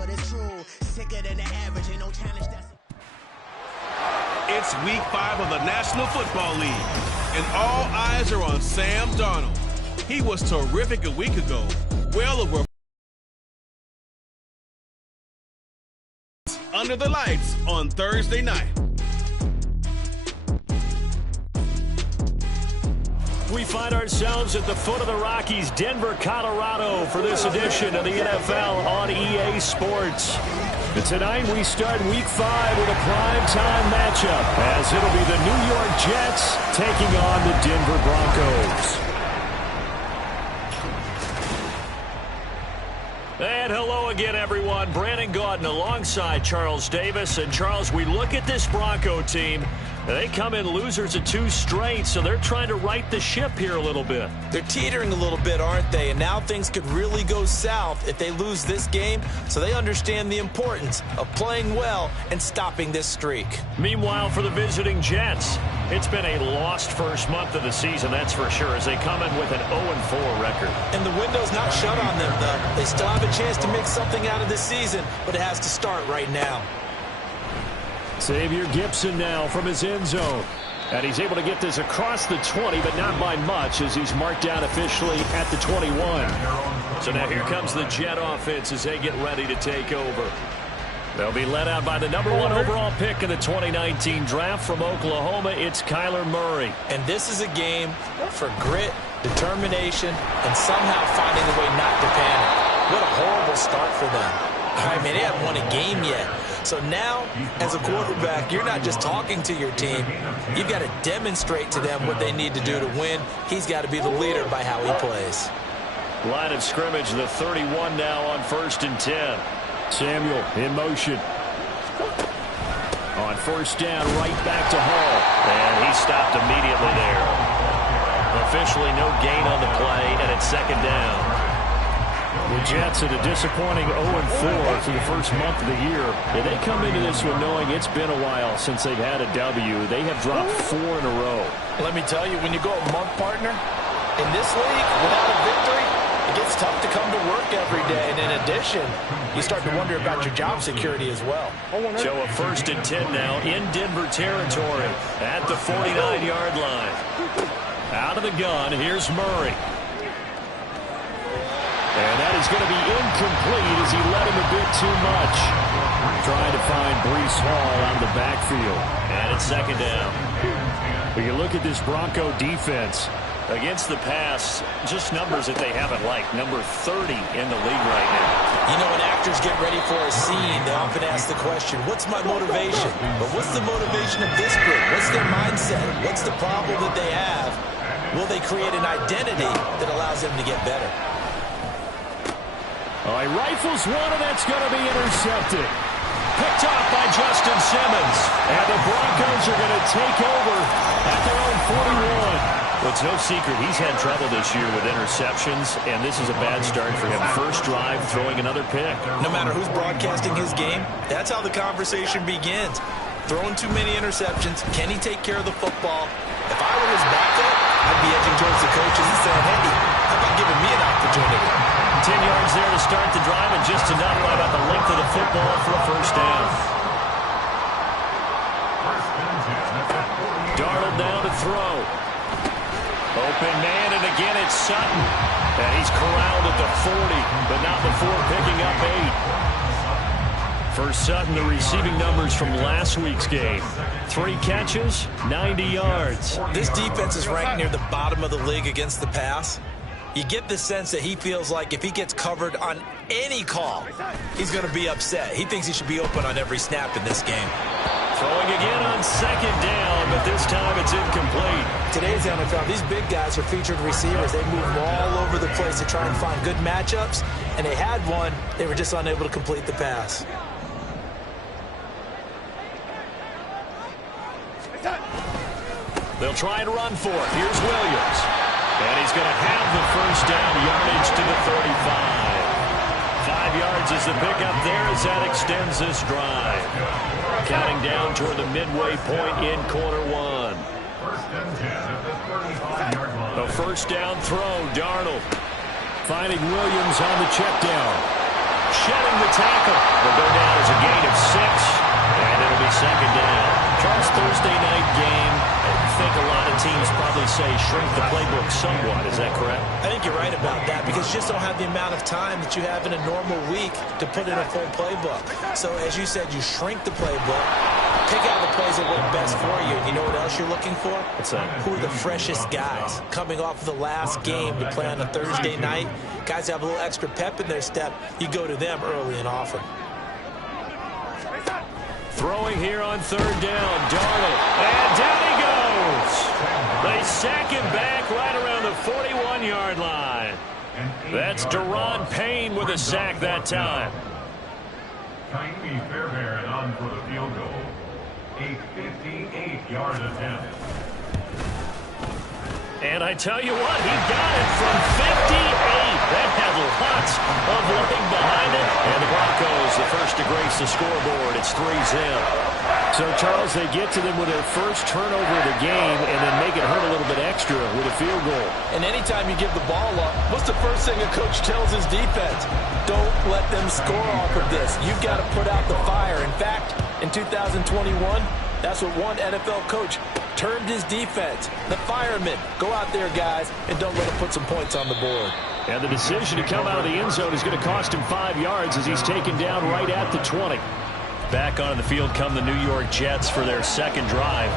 but it's true. Sicker than the average, ain't no challenge that's... It's week 5 of the National Football League, and all eyes are on Sam Darnold. He was terrific a week ago, well over under the lights on Thursday night. We find ourselves at the foot of the Rockies, Denver, Colorado, for this edition of the NFL on EA Sports. And tonight we start week 5 with a primetime matchup, as it'll be the New York Jets taking on the Denver Broncos. And hello again, everyone. Brandon Gaudin alongside Charles Davis. And Charles, we look at this Bronco team. They come in losers of 2 straight, so they're trying to right the ship here a little bit. They're teetering a little bit, aren't they? And now things could really go south if they lose this game, so they understand the importance of playing well and stopping this streak. Meanwhile, for the visiting Jets, it's been a lost first month of the season, that's for sure, as they come in with an 0-4 record. And the window's not shut on them, though. They still have a chance to make something out of this season, but it has to start right now. Xavier Gibson now from his end zone. And he's able to get this across the 20, but not by much, as he's marked down officially at the 21. So now here comes the Jet offense as they get ready to take over. They'll be led out by the number 1 overall pick in the 2019 draft from Oklahoma. It's Kyler Murray. And this is a game for grit, determination, and somehow finding a way not to panic. What a horrible start for them. I mean, they haven't won a game yet. So now, as a quarterback, you're not just talking to your team. You've got to demonstrate to them what they need to do to win. He's got to be the leader by how he plays. Line of scrimmage, the 31 now on 1st and 10. Samuel in motion. On 1st down, right back to Hall. And he stopped immediately there. Officially no gain on the play, and it's 2nd down. The Jets at a disappointing 0-4 for the first month of the year. And they come into this one knowing it's been a while since they've had a W. They have dropped 4 in a row. Let me tell you, when you go a month, partner, in this league, without a victory, it gets tough to come to work every day. And in addition, you start to wonder about your job security as well. So a 1st and 10 now in Denver territory at the 49-yard line. Out of the gun, here's Murray. And that is going to be incomplete as he led him a bit too much. Trying to find Breece Hall out of the backfield. And it's 2nd down. When you look at this Bronco defense, against the pass, just numbers that they haven't liked. Number 30 in the league right now. You know, when actors get ready for a scene, they often ask the question, what's my motivation? But what's the motivation of this group? What's their mindset? What's the problem that they have? Will they create an identity that allows them to get better? Oh, he rifles one, and that's going to be intercepted. Picked off by Justin Simmons. And the Broncos are going to take over at their own 41. Well, it's no secret he's had trouble this year with interceptions, and this is a bad start for him. First drive, throwing another pick. No matter who's broadcasting his game, that's how the conversation begins. Throwing too many interceptions, can he take care of the football? If I were his backup, I'd be edging towards the coaches and saying, hey, how about giving me an opportunity? 10 yards there to start the drive, and just enough by about the length of the football for a 1st down. Darnold down to throw. Open man, and again it's Sutton. And he's corralled at the 40, but not before picking up 8. For Sutton, the receiving numbers from last week's game. 3 catches, 90 yards. This defense is ranked near the bottom of the league against the pass. You get the sense that he feels like if he gets covered on any call, he's going to be upset. He thinks he should be open on every snap in this game. Throwing again on 2nd down, but this time it's incomplete. Today's NFL, these big guys are featured receivers. They move all over the place to try and find good matchups, and they had one. They were just unable to complete the pass. They'll try and run for it. Here's Williams. And he's going to have the 1st down, yardage to the 35. 5 yards is the pickup there as that extends this drive. Counting down toward the midway point in quarter 1. A 1st down throw, Darnold. Finding Williams on the check down. Shedding the tackle. They'll go down as a gain of 6, and it'll be second down. Charles, Thursday night game, I think a lot of teams probably say shrink the playbook somewhat. Is that correct? I think you're right about that because you just don't have the amount of time that you have in a normal week to put in a full playbook. So, as you said, you shrink the playbook, pick out the plays that work best for you. You know what else you're looking for? What's that? Who are the freshest guys coming off of the last game to play on a Thursday night? Guys have a little extra pep in their step. You go to them early and often. Throwing here on third down, Darnold, and down he goes. They sack him back right around the 41-yard line. That's Daron Payne with a sack that time. Tiny Fairbairn on for the field goal. A 58-yard attempt. And I tell you what, he got it from 58. That had lots of leg behind it. And the Broncos, the first to grace the scoreboard. It's 3-zip. So, Charles, they get to them with their first turnover of the game and then make it hurt a little bit extra with a field goal. And anytime you give the ball up, what's the first thing a coach tells his defense? Don't let them score off of this. You've got to put out the fire. In fact, in 2021, that's what one NFL coach termed his defense. The firemen. Go out there, guys, and don't let them put some points on the board. And the decision to come out of the end zone is going to cost him 5 yards as he's taken down right at the 20. Back onto the field come the New York Jets for their second drive.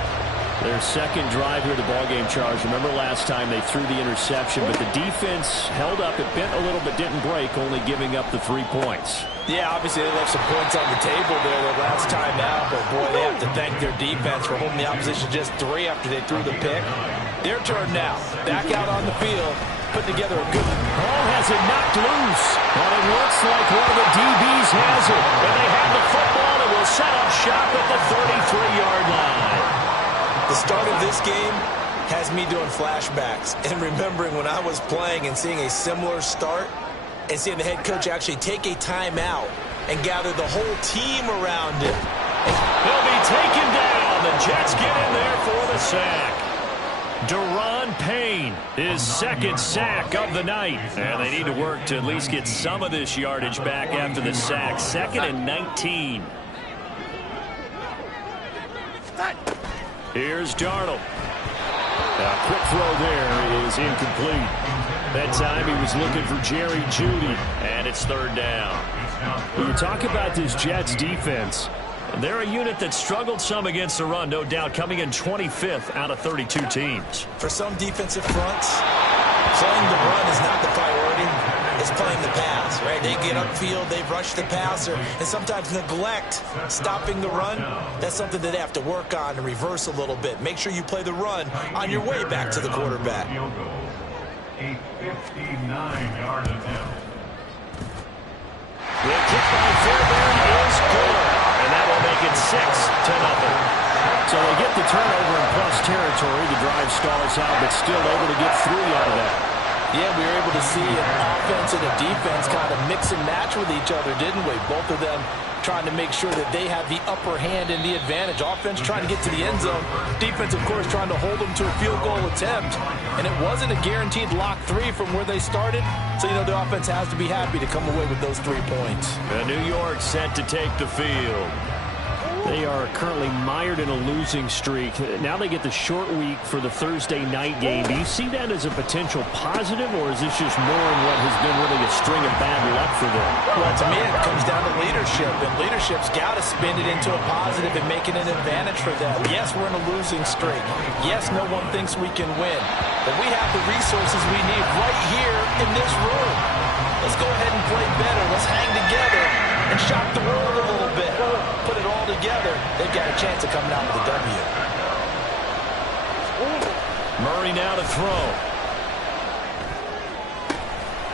Their second drive here at the ballgame, Charles. Remember last time they threw the interception, but the defense held up. It bent a little but didn't break, only giving up the 3 points. Yeah, obviously they left some points on the table there the last time out, but boy, they have to thank their defense for holding the opposition just 3 after they threw the pick. Their turn now. Back out on the field, putting together a good... Ball has it knocked loose, but it looks like one of the DBs has it. And they have the football and will set up shop at the 33-yard line. The start of this game has me doing flashbacks and remembering when I was playing and seeing a similar start and seeing the head coach actually take a timeout and gather the whole team around him. He'll be taken down. The Jets get in there for the sack. Daron Payne, his second sack of the night. And they need to work to at least get some of this yardage back after the sack. 2nd and 19. Here's Darnold. A quick throw there is incomplete. That time he was looking for Jerry Jeudy, and it's third down. When you talk about this Jets defense, they're a unit that struggled some against the run, no doubt, coming in 25th out of 32 teams. For some defensive fronts, playing the run is not the priority. It's playing the pass, right? They get upfield, they rush the passer, and sometimes neglect stopping the run. That's something that they have to work on and reverse a little bit. Make sure you play the run on your way back to the quarterback. A 59-yard attempt. The kick by Fairbairn is good, and that will make it 6-0. So they get the turnover in plus territory. The drive stalls out, but still able to get 3 out of that. Yeah, we were able to see an offense and a defense kind of mix and match with each other, didn't we? Both of them trying to make sure that they have the upper hand and the advantage. Offense trying to get to the end zone. Defense, of course, trying to hold them to a field goal attempt. And it wasn't a guaranteed lock 3 from where they started. So, you know, the offense has to be happy to come away with those 3 points. And New York set to take the field. They are currently mired in a losing streak. Now they get the short week for the Thursday night game. Do you see that as a potential positive, or is this just more in what has been really a string of bad luck for them? Well, to me, it comes down to leadership, and leadership's got to spin it into a positive and make it an advantage for them. Yes, we're in a losing streak. Yes, no one thinks we can win, but we have the resources we need right here in this room. Let's go ahead and play better. Let's hang together and shock the world a little bit. Put it all together. They've got a chance of coming out with a W. Murray now to throw.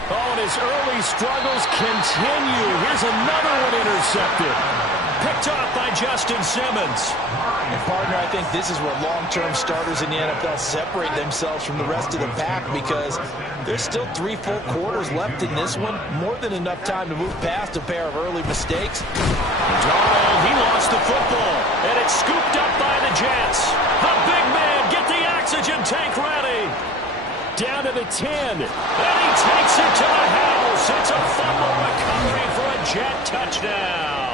Oh, and his early struggles continue. Here's another one intercepted. Picked off by Justin Simmons. And, partner, I think this is where long-term starters in the NFL separate themselves from the rest of the pack because there's still 3 full quarters left in this one. More than enough time to move past a pair of early mistakes. Darnold, he lost the football, and it's scooped up by the Jets. The big man, get the oxygen tank ready. Down to the 10, and he takes it to the house. It's a fumble recovery for a Jet touchdown.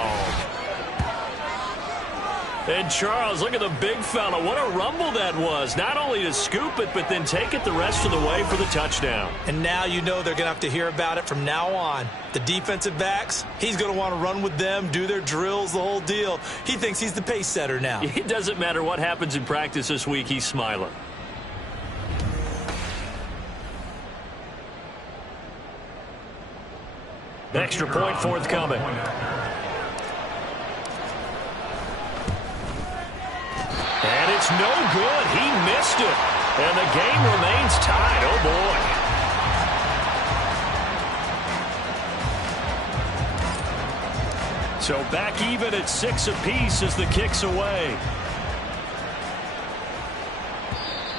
And Charles, look at the big fella. What a rumble that was. Not only to scoop it, but then take it the rest of the way for the touchdown. And now you know they're going to have to hear about it from now on. The defensive backs, he's going to want to run with them, do their drills, the whole deal. He thinks he's the pace setter now. It doesn't matter what happens in practice this week. He's smiling. Extra point forthcoming. And it's no good. He missed it. And the game remains tied. Oh, boy. So back even at 6 apiece as the kick's away.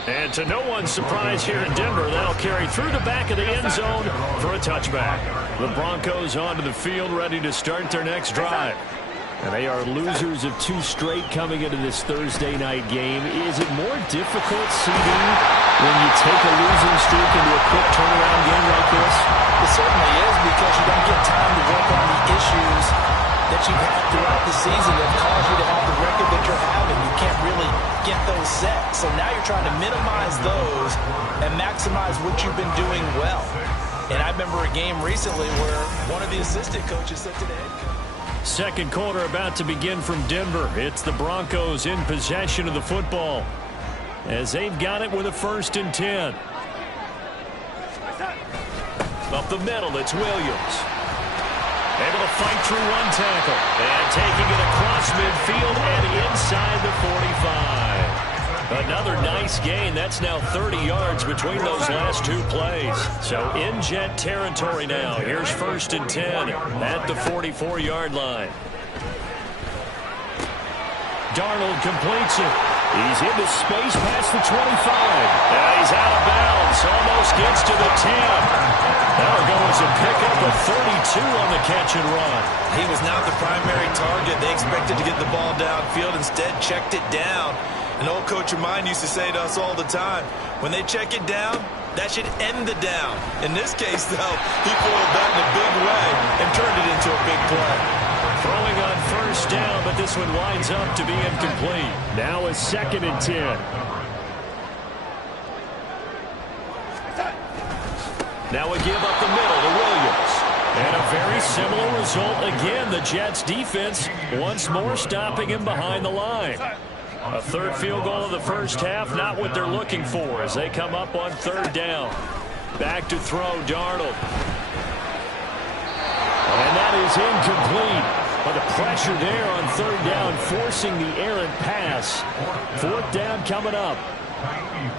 And to no one's surprise here in Denver, that'll carry through the back of the end zone for a touchback. The Broncos onto the field, ready to start their next drive. And they are losers of 2 straight coming into this Thursday night game. Is it more difficult, CD, when you take a losing streak into a quick turnaround game like this? It certainly is, because you don't get time to work on the issues that you've had throughout the season that cause you to have the record that you're having. You can't really get those set. So now you're trying to minimize those and maximize what you've been doing well. And I remember a game recently where one of the assistant coaches said to the head coach, second quarter about to begin from Denver. It's the Broncos in possession of the football as they've got it with a 1st and 10. Up the middle, it's Williams. Able to fight through one tackle. And taking it across midfield and inside the 45. Another nice gain. That's now 30 yards between those last 2 plays. So in Jet territory now. Here's 1st and 10 at the 44-yard line. Darnold completes it. He's into space past the 25. And he's out of bounds. Almost gets to the 10. That'll go as a pickup of 32 on the catch and run. he was not the primary target. They expected to get the ball downfield. Instead, checked it down. An old coach of mine used to say to us all the time, when they check it down, that should end the down. In this case, though, he pulled that in a big way and turned it into a big play. Throwing on first down, but this one winds up to be incomplete. Now a 2nd and 10. Now a give up the middle to Williams. And a very similar result again. The Jets defense once more stopping him behind the line. A 3rd field goal of the first half, not what they're looking for as they come up on 3rd down. Back to throw, Darnold. And that is incomplete. But the pressure there on 3rd down, forcing the errant pass. 4th down coming up.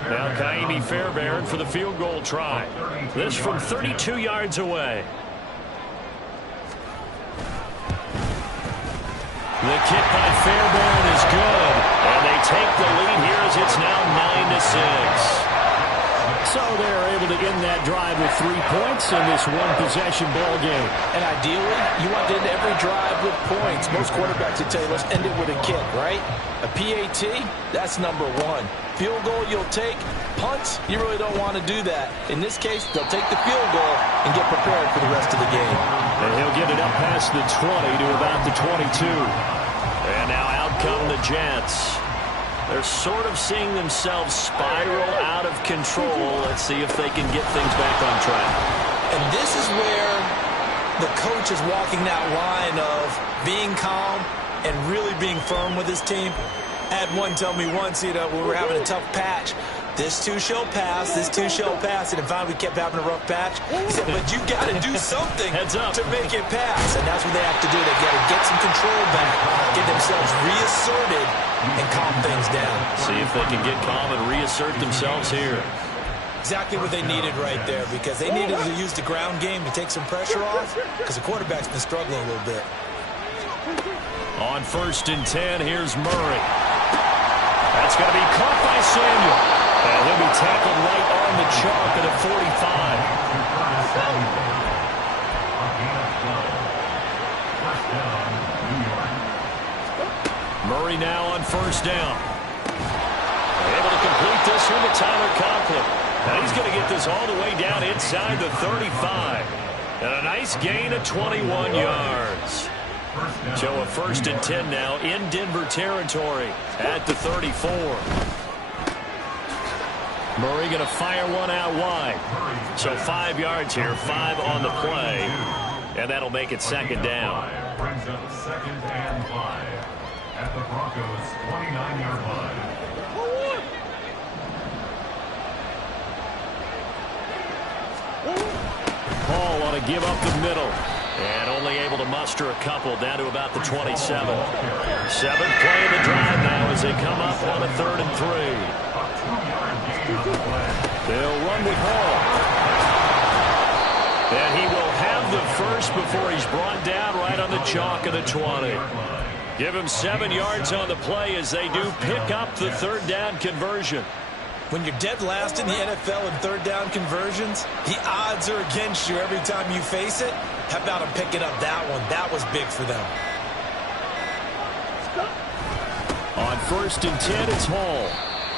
Now Kaimi Fairbairn for the field goal try. This from 32 yards away. The kick by Fairbairn is good. And they take the lead here as it's now 9-6. So they're able to end that drive with 3 points in this one-possession ball game. And ideally, you want to end every drive with points. Most quarterbacks would tell you, let's end it with a kick, right? A PAT, that's number 1. Field goal you'll take. Punts, you really don't want to do that. In this case, they'll take the field goal and get prepared for the rest of the game. And he'll get it up past the 20 to about the 22. And now out come the Jets. They're sort of seeing themselves spiral out of control. Let's see if they can get things back on track. And this is where the coach is walking that line of being calm and really being firm with his team. I had one tell me once, we were having a tough patch. This too shall pass, this too shall pass. And finally we kept having a rough patch. He said, but you got to do something to make it pass. And that's what they have to do. They've got to get some control back, get themselves reasserted, and calm things down. See if they can get calm and reassert themselves here. Exactly what they needed right there, because they needed to use the ground game to take some pressure off, because the quarterback's been struggling a little bit. On 1st and 10, here's Murray. That's going to be caught by Samuel. And he'll be tackled right on the chalk at a 45. Murray now on 1st down. Able to complete this one to Tyler Conklin. Now he's going to get this all the way down inside the 35. And a nice gain of 21 yards. So a 1st and 10 now in Denver territory at the 34. Murray going to fire one out wide. So 5 yards here, 5 on the play. And that'll make it 2nd down. Brings up 2nd and 5 at the Broncos' 29-yard line. Paul on to give up the middle. And only able to muster a couple down to about the 27. 7th play of the drive now as they come up on a 3rd and 3. They'll run with Hall. And he will have the first before he's brought down right on the chalk of the 20. Give him 7 yards on the play as they do pick up the 3rd down conversion. When you're dead last in the NFL in 3rd down conversions, the odds are against you every time you face it. How about him picking up that one? That was big for them. On 1st and 10, it's Hall.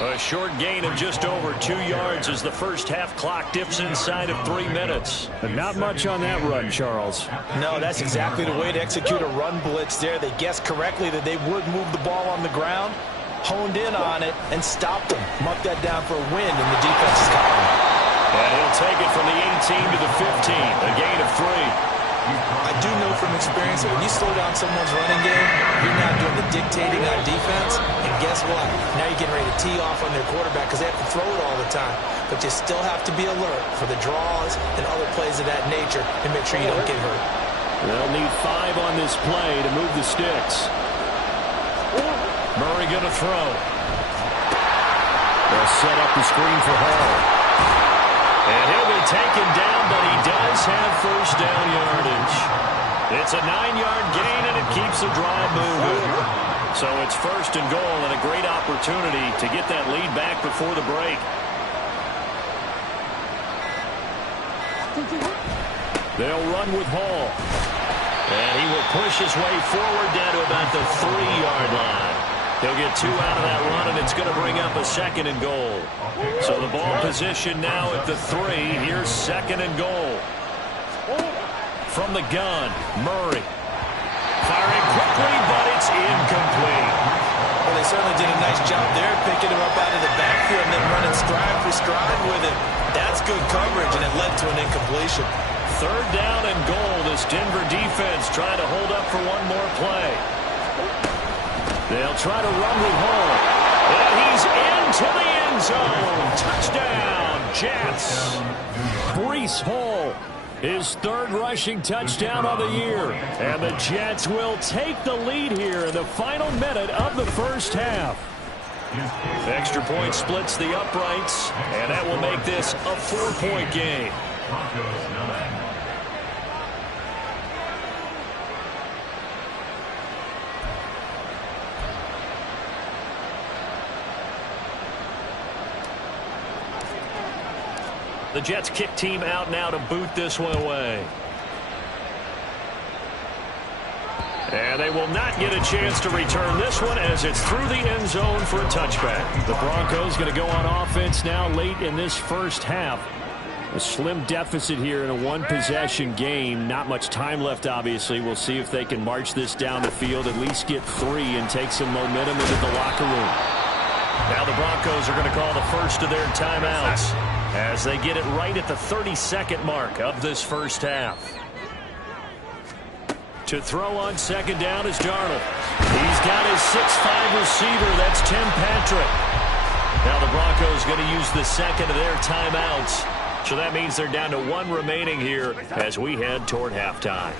A short gain of just over 2 yards as the first half clock dips inside of 3 minutes. But not much on that run, Charles. No, that's exactly the way to execute a run blitz there. They guessed correctly that they would move the ball on the ground, honed in on it, and stopped them. Mark that down for a win in the defense's column. And he'll take it from the 18 to the 15, a gain of 3. I do know from experience that when you slow down someone's running game, you're now doing the dictating on defense. And guess what? Now you're getting ready to tee off on their quarterback because they have to throw it all the time. But you still have to be alert for the draws and other plays of that nature and make sure you don't get hurt. They'll need 5 on this play to move the sticks. Murray going to throw. They'll set up the screen for Hall. And he'll be taken down, but he does have 1st down yardage. It's a 9-yard gain, and it keeps the drive moving. So it's 1st and goal, and a great opportunity to get that lead back before the break. They'll run with Hall. And he will push his way forward down to about the 3-yard line. He'll get 2 out of that run, and it's going to bring up a 2nd and goal. So the ball position now at the 3. Here's 2nd and goal. From the gun, Murray. Firing quickly, but it's incomplete. Well, they certainly did a nice job there picking him up out of the backfield and then running stride for stride with him. That's good coverage, and it led to an incompletion. 3rd down and goal. This Denver defense trying to hold up for one more play. They'll try to run with Hall. And he's into the end zone. Touchdown, Jets. Breece Hall, his 3rd rushing touchdown on the year. And the Jets will take the lead here in the final minute of the first half. Extra point splits the uprights, and that will make this a 4-point game. The Jets kick team out now to boot this one away. And they will not get a chance to return this one as it's through the end zone for a touchback. The Broncos going to go on offense now late in this first half. A slim deficit here in a one-possession game. Not much time left, obviously. We'll see if they can march this down the field, at least get 3 and take some momentum into the locker room. Now the Broncos are going to call the first of their timeouts as they get it right at the 32nd mark of this first half. To throw on 2nd down is Darnold. He's got his 6'5" receiver. That's Tim Patrick. Now the Broncos going to use the 2nd of their timeouts. So that means they're down to 1 remaining here as we head toward halftime.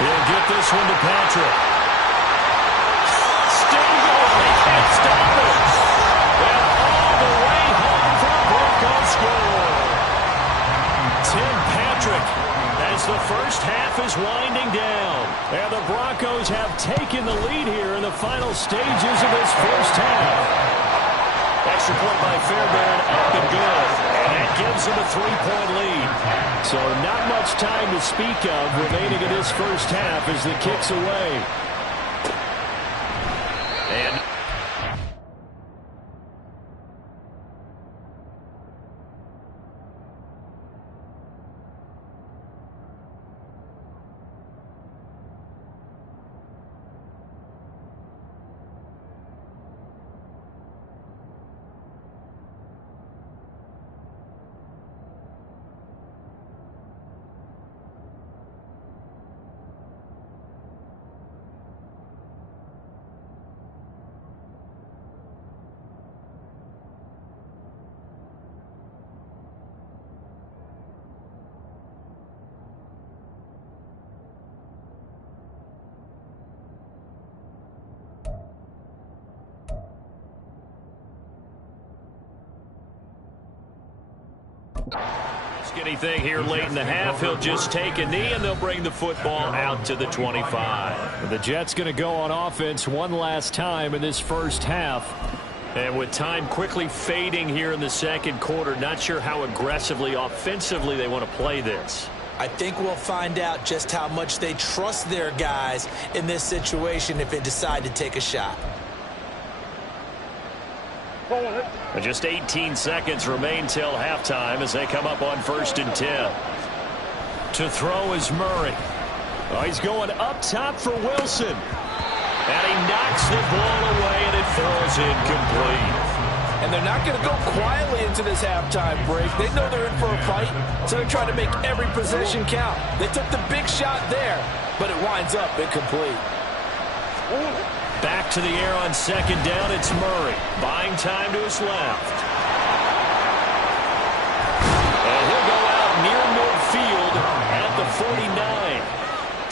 He'll get this one to Patrick. Still going. They can't stop it. And all the way home for a Broncos score. Tim Patrick as the first half is winding down. And the Broncos have taken the lead here in the final stages of this first half. Extra point by Fairbairn, up and good. And that gives them a 3-point lead. So not much time to speak of remaining in this first half as the kick's away. And Anything here late in the half, he'll just take a knee and they'll bring the football out to the 25. The Jets going to go on offense one last time in this first half. And with time quickly fading here in the second quarter, not sure how aggressively, offensively they want to play this. I think we'll find out just how much they trust their guys in this situation if they decide to take a shot. Just 18 seconds remain till halftime as they come up on 1st and 10. To throw is Murray. Oh, he's going up top for Wilson. And he knocks the ball away, and it falls incomplete. And they're not going to go quietly into this halftime break. They know they're in for a fight, so they're trying to make every possession count. They took the big shot there, but it winds up incomplete. Back to the air on 2nd down, it's Murray. Buying time to his left. And he'll go out near midfield at the 49.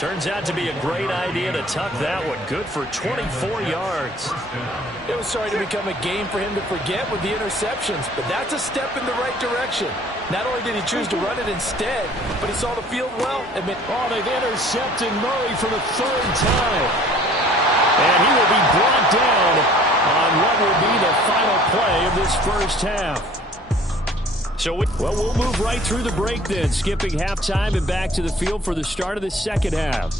Turns out to be a great idea to tuck that one. Good for 24 yards. It was starting to become a game for him to forget with the interceptions, but that's a step in the right direction. Not only did he choose to run it instead, but he saw the field well. They've intercepted Murray for the 3rd time. And he will be brought down on what will be the final play of this first half. So, we'll move right through the break then, skipping halftime and back to the field for the start of the second half.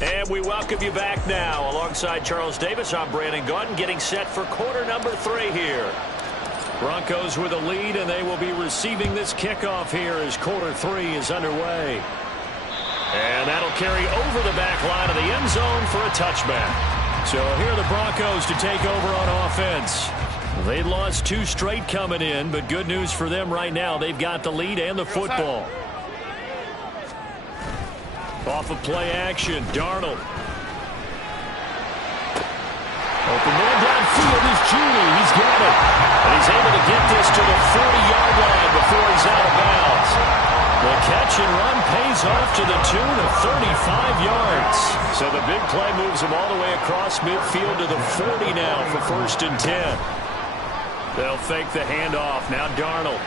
And we welcome you back now. Alongside Charles Davis, I'm Brandon Gaudin, getting set for quarter number 3 here. Broncos with a lead, and they will be receiving this kickoff here as quarter 3 is underway. And that'll carry over the back line of the end zone for a touchback. So here are the Broncos to take over on offense. They lost 2 straight coming in, but good news for them right now. They've got the lead and the football. Off of play action, Darnold. Open man downfield is Julie. He's got it. And he's able to get this to the 40-yard line before he's out of bounds. The catch and run pays off to the tune of 35 yards. So the big play moves him all the way across midfield to the 40 now for 1st and 10. They'll fake the handoff. Now Darnold.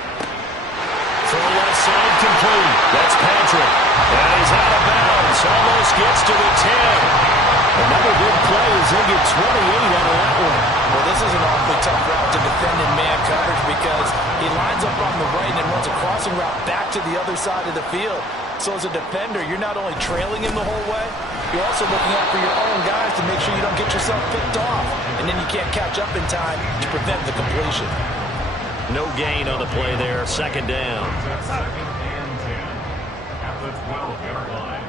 From the left side, complete. That's Patrick. And he's out of bounds. Almost gets to the 10. Another big play as they get 28 out of that one. Well, this is an awfully tough route to defend in man coverage because he lines up on the right and runs a crossing route back to the other side of the field. So as a defender, you're not only trailing him the whole way, you're also looking out for your own guys to make sure you don't get yourself picked off. And then you can't catch up in time to prevent the completion. No gain on the play there. 2nd down. 2nd and 10 at the 12-yard line.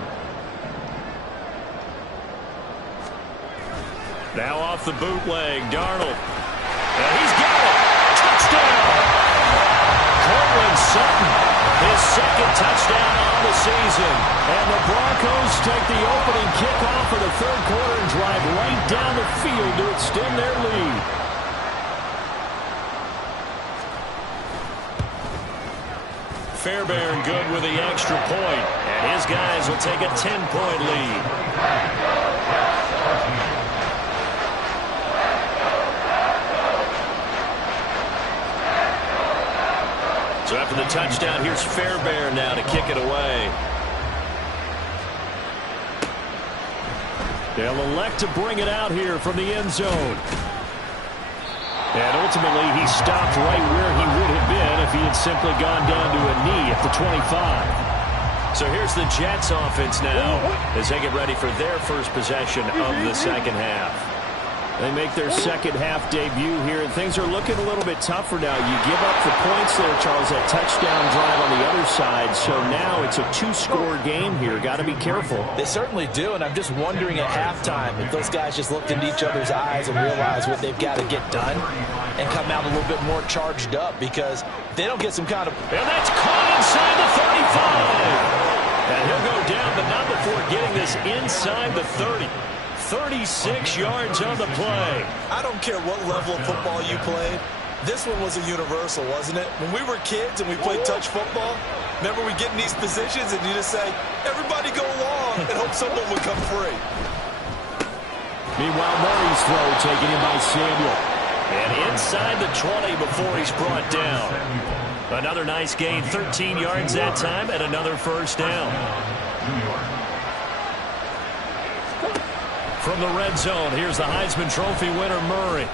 Now off the bootleg, Darnold. And he's got it. Touchdown. Cortland Sutton, his 2nd touchdown on the season. And the Broncos take the opening kickoff of the 3rd quarter and drive right down the field to extend their lead. Fairbairn good with the extra point. And his guys will take a 10-point lead. So after the touchdown, here's Fairbairn now to kick it away. They'll elect to bring it out here from the end zone. And ultimately, he stopped right where he would have been if he had simply gone down to a knee at the 25. So here's the Jets offense now as they get ready for their first possession of the second half. They make their second half debut here, and things are looking a little bit tougher now. You give up the points there, Charles, that touchdown drive on the other side. So now it's a 2-score game here. Got to be careful. They certainly do, and I'm just wondering at halftime if those guys just looked into each other's eyes and realized what they've got to get done and come out a little bit more charged up, because if they don't get some kind of... And that's caught inside the 35. And he'll go down, but not before getting this inside the 30. 36 yards on the play. I don't care what level of football you played. This one was a universal, wasn't it? When we were kids and we played touch football, remember we get in these positions and you just say, everybody go along, and hope someone would come free. Meanwhile, Murray's throw taken in by Samuel. And inside the 20 before he's brought down. Another nice gain, 13 yards that time, and another first down. From the red zone, here's the Heisman Trophy winner, Murray.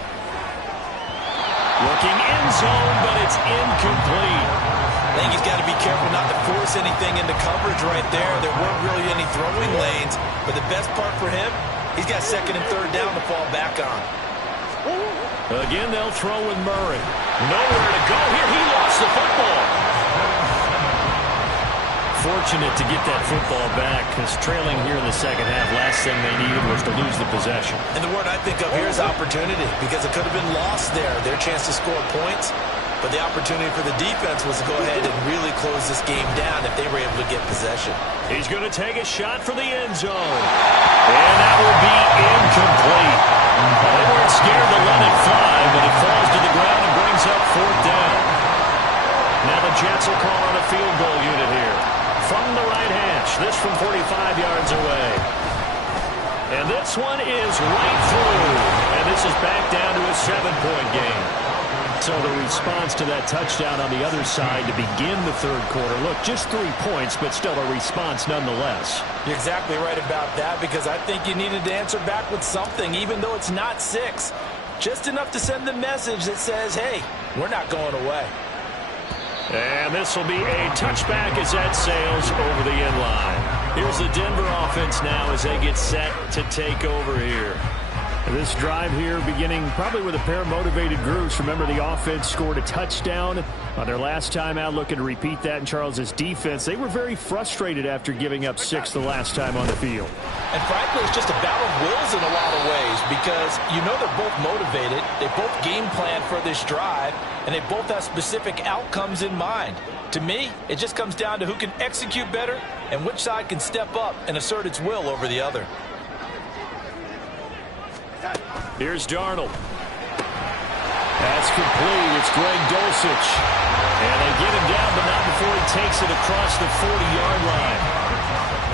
Looking end zone, but it's incomplete. I think he's got to be careful not to force anything into coverage right there. There weren't really any throwing lanes, but the best part for him, he's got second and third down to fall back on. Again, they'll throw with Murray. Nowhere to go here. He lost the football. Fortunate to get that football back, because trailing here in the second half, last thing they needed was to lose the possession. And the word I think of here is opportunity, because it could have been lost there, their chance to score points. But the opportunity for the defense was to go ahead and really close this game down if they were able to get possession. He's going to take a shot for the end zone. And that will be incomplete. They weren't scared to let it fly, but it falls to the ground and brings up fourth down. Now the Jets will call on a field goal unit here. From the right hash, this from 45 yards away. And this one is right through. And this is back down to a 7-point game. So the response to that touchdown on the other side to begin the third quarter. Look, just 3 points, but still a response nonetheless. You're exactly right about that, because I think you needed to answer back with something, even though it's not 6. Just enough to send the message that says, hey, we're not going away. And this will be a touchback as that sails over the end line. Here's the Denver offense now as they get set to take over here. This drive here beginning probably with a pair of motivated groups. Remember, the offense scored a touchdown on their last time out, looking to repeat that in Charles's defense. They were very frustrated after giving up 6 the last time on the field. And frankly, it's just a battle of wills in a lot of ways, because you know they're both motivated, they both game plan for this drive, and they both have specific outcomes in mind. To me, it just comes down to who can execute better and which side can step up and assert its will over the other. Here's Darnold. That's complete. It's Greg Dulcich. And they get him down, but not before he takes it across the 40-yard line.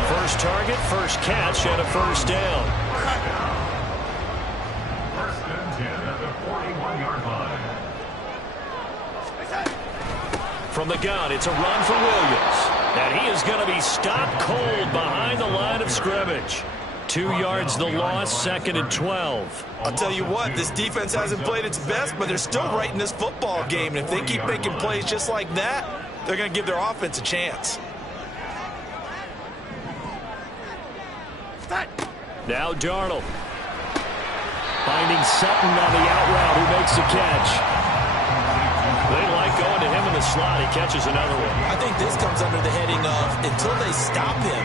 First target, first catch, and a first down. First and 10 at the 41-yard line. From the gun, it's a run for Williams. And he is going to be stopped cold behind the line of scrimmage. 2 yards the loss, second and 12. I'll tell you what, this defense hasn't played its best, but they're still right in this football game. And if they keep making plays just like that, they're going to give their offense a chance. Now Darnold. Finding Sutton on the out route, who makes the catch. They like going to him in the slot. He catches another one. I think this comes under the heading of, until they stop him,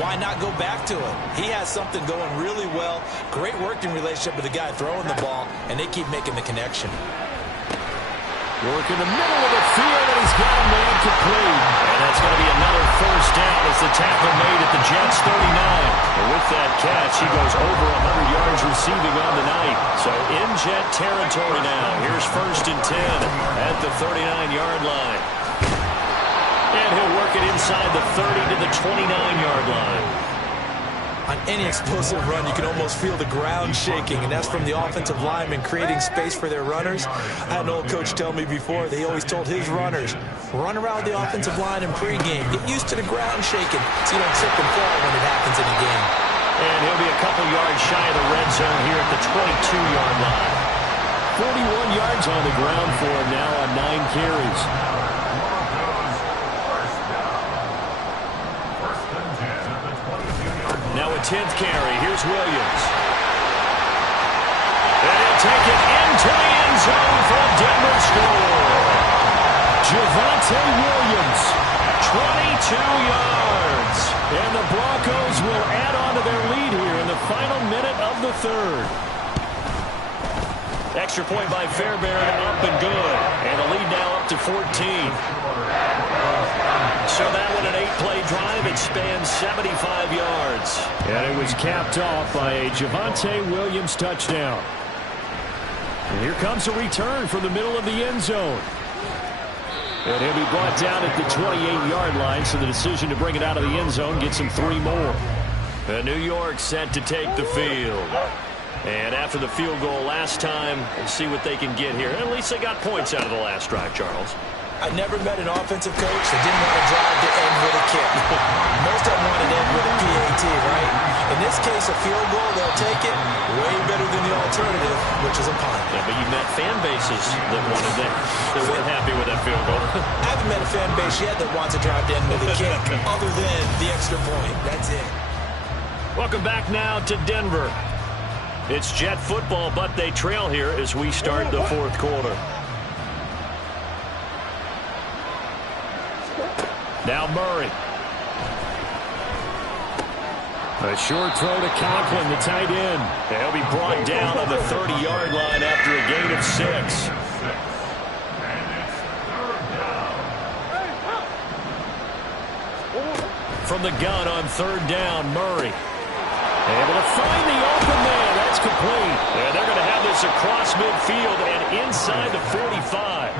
why not go back to it? He has something going really well. Great working relationship with the guy throwing the ball, and they keep making the connection. Work in the middle of the field, and he's got a man complete. And that's going to be another first down as the tackle made at the Jets' 39. And with that catch, he goes over 100 yards receiving on the night. So in Jet territory now. Here's first and 10 at the 39-yard line. And he'll work it inside the 30 to the 29-yard line. On any explosive run, you can almost feel the ground shaking, and that's from the offensive linemen creating space for their runners. I had an old coach tell me before, they always told his runners, run around the offensive line in pregame. Get used to the ground shaking so you don't trip and fall when it happens in a game. And he'll be a couple yards shy of the red zone here at the 22-yard line. 41 yards on the ground for him now on 9 carries. Now a 10th carry. Here's Williams. And he'll take it into the end zone for a Denver score. Javonte Williams, 22 yards. And the Broncos will add on to their lead here in the final minute of the third. Extra point by Fairbairn, up and good. And the lead now up to 14. So that one an 8-play drive. It spans 75 yards. And it was capped off by a Javonte Williams touchdown. And here comes a return from the middle of the end zone. And he'll be brought down at the 28-yard line, so the decision to bring it out of the end zone gets him 3 more. And New York set to take the field. And after the field goal last time, we'll see what they can get here. At least they got points out of the last drive, Charles. I never met an offensive coach that didn't want to drive to end with a kick. Most of them want to end with a PAT, right? In this case, a field goal, they'll take it. Way better than the alternative, which is a punt. Yeah, but you've met fan bases that wanted that. They weren't happy with that field goal. I haven't met a fan base yet that wants to drive to end with a kick, other than the extra point. That's it. Welcome back now to Denver. It's Jet football, but they trail here as we start the fourth quarter. Now Murray. A short throw to Conklin, the tight end. He'll be brought down on the 30-yard line after a gain of 6. From the gun on third down, Murray. Able to find the open man. That's complete. And they're going to have this across midfield and inside the 45.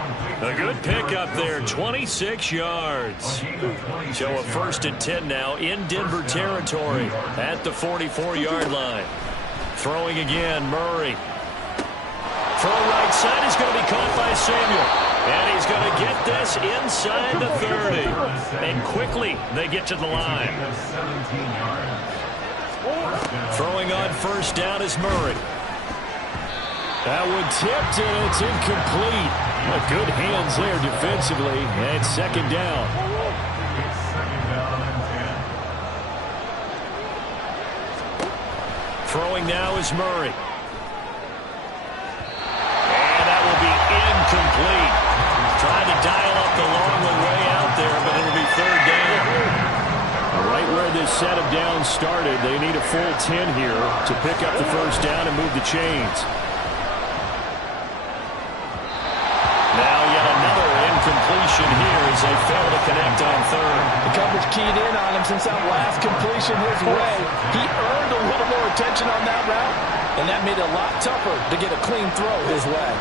A good pickup there, 26 yards. So a 1st and 10 now in Denver territory at the 44-yard line. Throwing again, Murray. Throw right side is going to be caught by Samuel. And he's going to get this inside the 30. And quickly they get to the line. Throwing on first down is Murray. That one tipped and it's incomplete. Good hands there defensively. And second down. Throwing now is Murray. And that will be incomplete. Trying to dial up the long way out there, but it'll be third down. Right where this set of downs started, they need a full 10 here to pick up the first down and move the chains. Now yet another incompletion here as they fail to connect on third. The coverage keyed in on him since that last completion his way. He earned a little more attention on that route, and that made it a lot tougher to get a clean throw his way.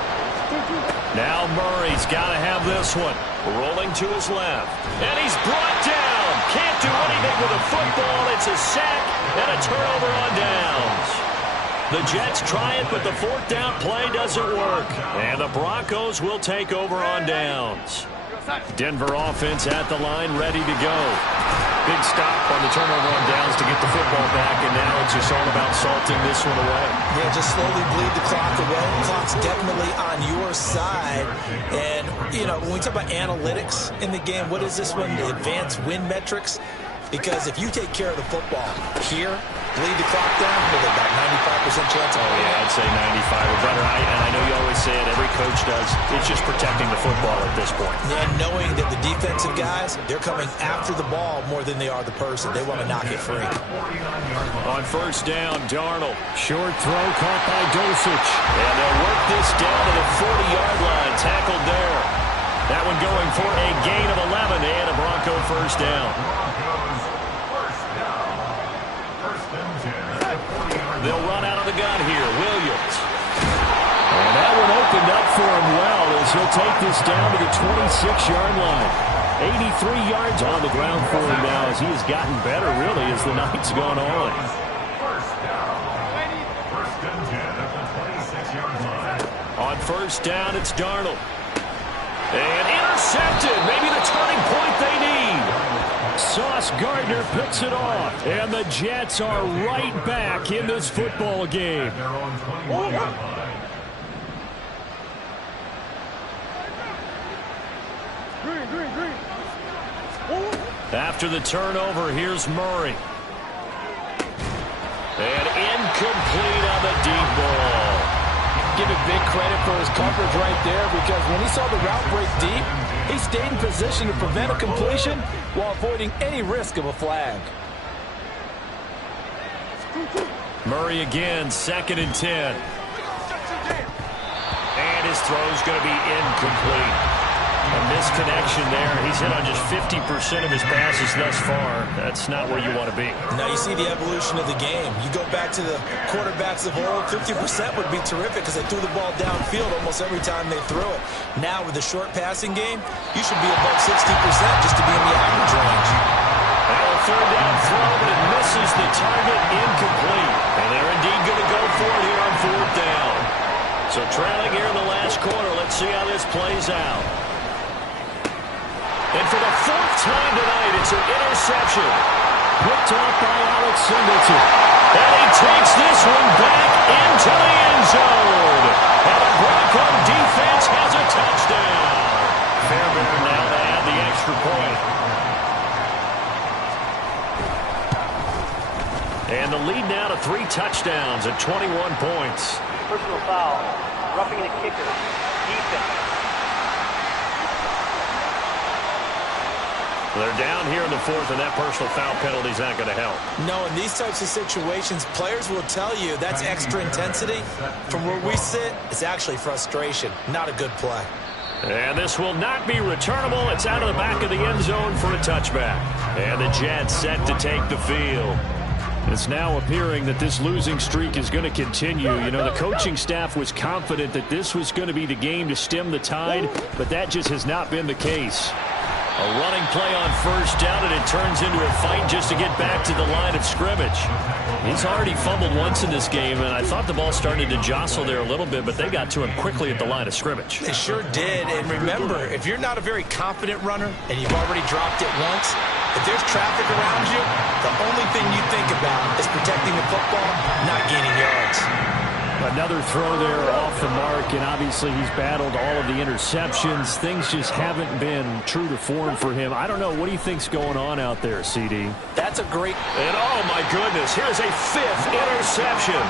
Now Murray's got to have this one. Rolling to his left. And he's brought down. Can't do anything with a football. It's a sack and a turnover on downs. The Jets try it, but the fourth down play doesn't work. And the Broncos will take over on downs. Denver offense at the line, ready to go. Big stop on the turnover on downs to get the football back, and now it's just all about salting this one away. Yeah, just slowly bleed the clock away. The clock's definitely on your side. And, you know, when we talk about analytics in the game, what is this one? The advanced win metrics? Because if you take care of the football here, bleed the clock down, with about 95% chance. Oh, yeah, I'd say 95 or better. And I know you always say it, every coach does. It's just protecting the football at this point. And knowing that the defensive guys, they're coming after the ball more than they are the person. They want to knock it free. On first down, Darnold. Short throw caught by Dosich. And they'll work this down to the 40-yard line. Tackled there. That one going for a gain of 11 and a Bronco first down. They'll run out of the gun here. Williams. And that one opened up for him well as he'll take this down to the 26-yard line. 83 yards on the ground for him now as he has gotten better, really, as the night's gone on. On first down, it's Darnold. And intercepted. Maybe the turning point they need. Sauce Gardner picks it off. And the Jets are right back in this football game. After the turnover, here's Murray. And incomplete on the deep ball. Give it big credit for his coverage right there, because when he saw the route break deep, he stayed in position to prevent a completion while avoiding any risk of a flag. Murray again, 2nd and 10. And his throw's going to be incomplete. A misconnection there. He's hit on just 50% of his passes thus far. That's not where you want to be. Now you see the evolution of the game. You go back to the quarterbacks of old, 50% would be terrific because they threw the ball downfield almost every time they threw it. Now with the short passing game, you should be above 60% just to be in the average range. Now a third down throw, but it misses the target, incomplete. And they're indeed going to go for it here on see how this plays out. And for the fourth time tonight, it's an interception. Picked off by Alex Singleton. And he takes this one back into the end zone. And the Bronco defense has a touchdown. Fairbairn now to add the extra point. And the lead now to 3 touchdowns at 21 points. Personal foul, roughing the kicker, defense. They're down here in the fourth, and that personal foul penalty is not going to help. No, in these types of situations, players will tell you that's extra intensity. From where we sit, it's actually frustration, not a good play. And this will not be returnable. It's out of the back of the end zone for a touchback. And the Jets set to take the field. It's now appearing that this losing streak is going to continue. You know, the coaching staff was confident that this was going to be the game to stem the tide, but that just has not been the case. A running play on first down, and it turns into a fight just to get back to the line of scrimmage. He's already fumbled once in this game, and I thought the ball started to jostle there a little bit, but they got to him quickly at the line of scrimmage. They sure did, and remember, if you're not a very confident runner and you've already dropped it once, if there's traffic around you, the only thing you think about is protecting the football, not gaining yards. Another throw there off the mark, and obviously he's battled all of the interceptions. Things just haven't been true to form for him. I don't know. What do you think's going on out there, CD? That's a great... And oh, my goodness, here's a 5th interception.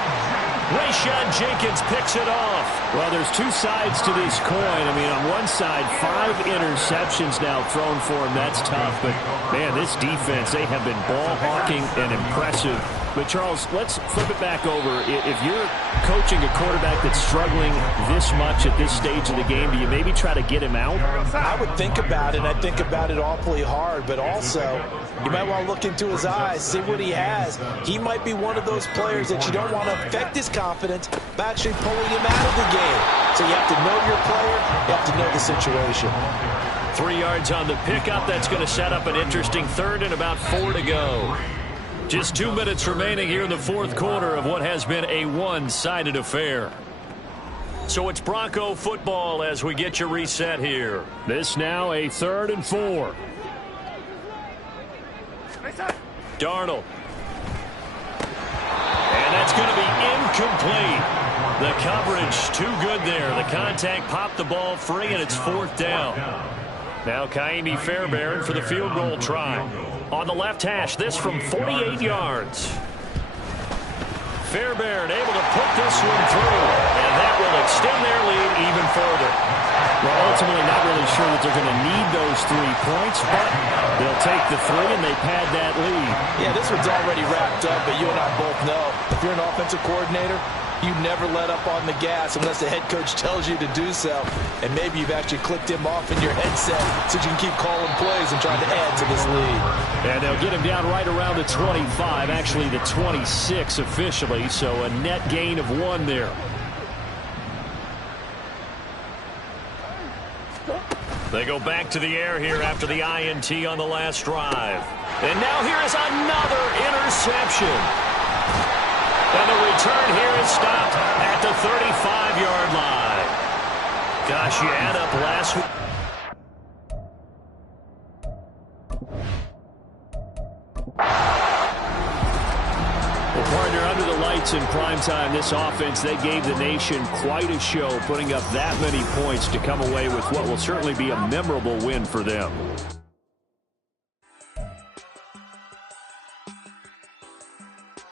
Rayshon Jenkins picks it off. Well, there's 2 sides to this coin. I mean, on one side, 5 interceptions now thrown for him. That's tough. But, man, this defense, they have been ball hawking and impressive. But, Charles, let's flip it back over. If you're coaching a quarterback that's struggling this much at this stage of the game, do you maybe try to get him out? I would think about it. I think about it awfully hard. But also, you might want to look into his eyes, see what he has. He might be one of those players that you don't want to affect his confidence by actually pulling him out of the game. So you have to know your player. You have to know the situation. 3 yards on the pickup. That's going to set up an interesting third and about 4 to go. Just 2 minutes remaining here in the fourth quarter of what has been a one-sided affair. So it's Bronco football as we get you reset here. This now a 3rd and 4. Darnold. And that's going to be incomplete. The coverage too good there. The contact popped the ball free, and it's 4th down. Now Kaimi Fairbairn for the field goal try. On the left hash, this from 48 yards. Fairbairn able to put this one through, and that will extend their lead even further. Well, ultimately not really sure that they're going to need those 3 points, but they'll take the 3 and they pad that lead. Yeah, this one's already wrapped up, but you and I both know if you're an offensive coordinator, you never let up on the gas unless the head coach tells you to do so. And maybe you've actually clicked him off in your headset so you can keep calling plays and trying to add to this lead. And they'll get him down right around the 25, actually the 26 officially, so a net gain of 1 there. They go back to the air here after the INT on the last drive. And now here is another interception. And the return here is stopped at the 35-yard line. Gosh, you add up last week. Well, partner, under the lights in primetime, this offense, they gave the nation quite a show, putting up that many points to come away with what will certainly be a memorable win for them.